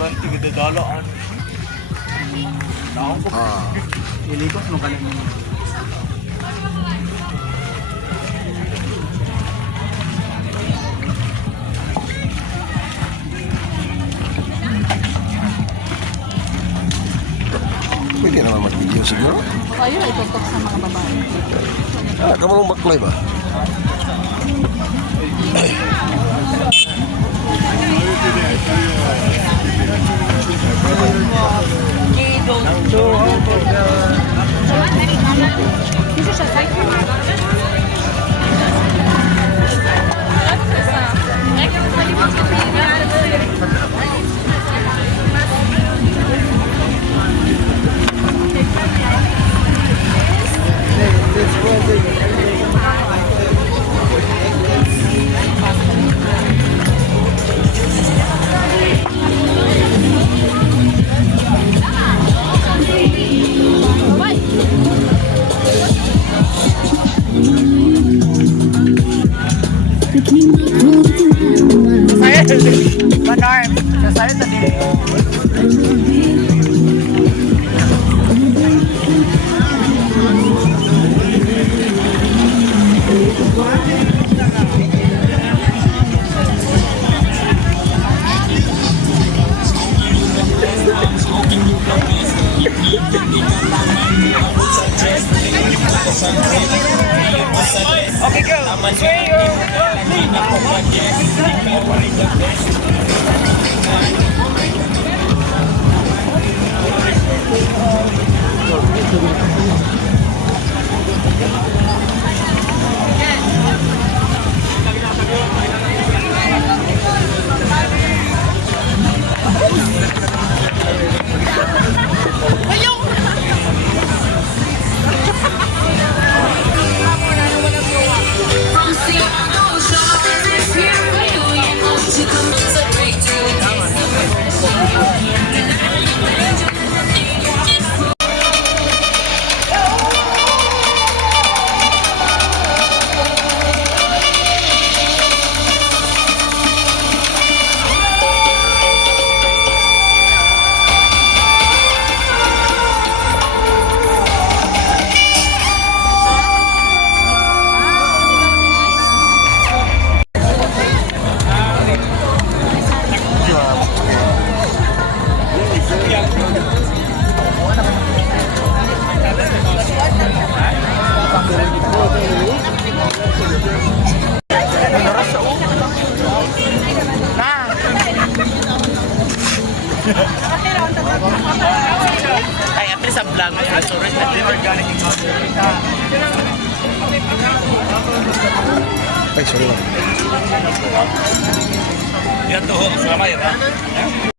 migrante kita dalaan. Naon ko. Ilikos mo ka na mo. Pwede naman mag-video siguro. Ayun, itutok sa mga babae. Kamu mau maklay ba? Bisa siya, side mo. Banarm, kasaya sa dito. Okay, go. Ay, at least sa vlog, sorry, organic Ay, sorry lang. Yan to, selama ya.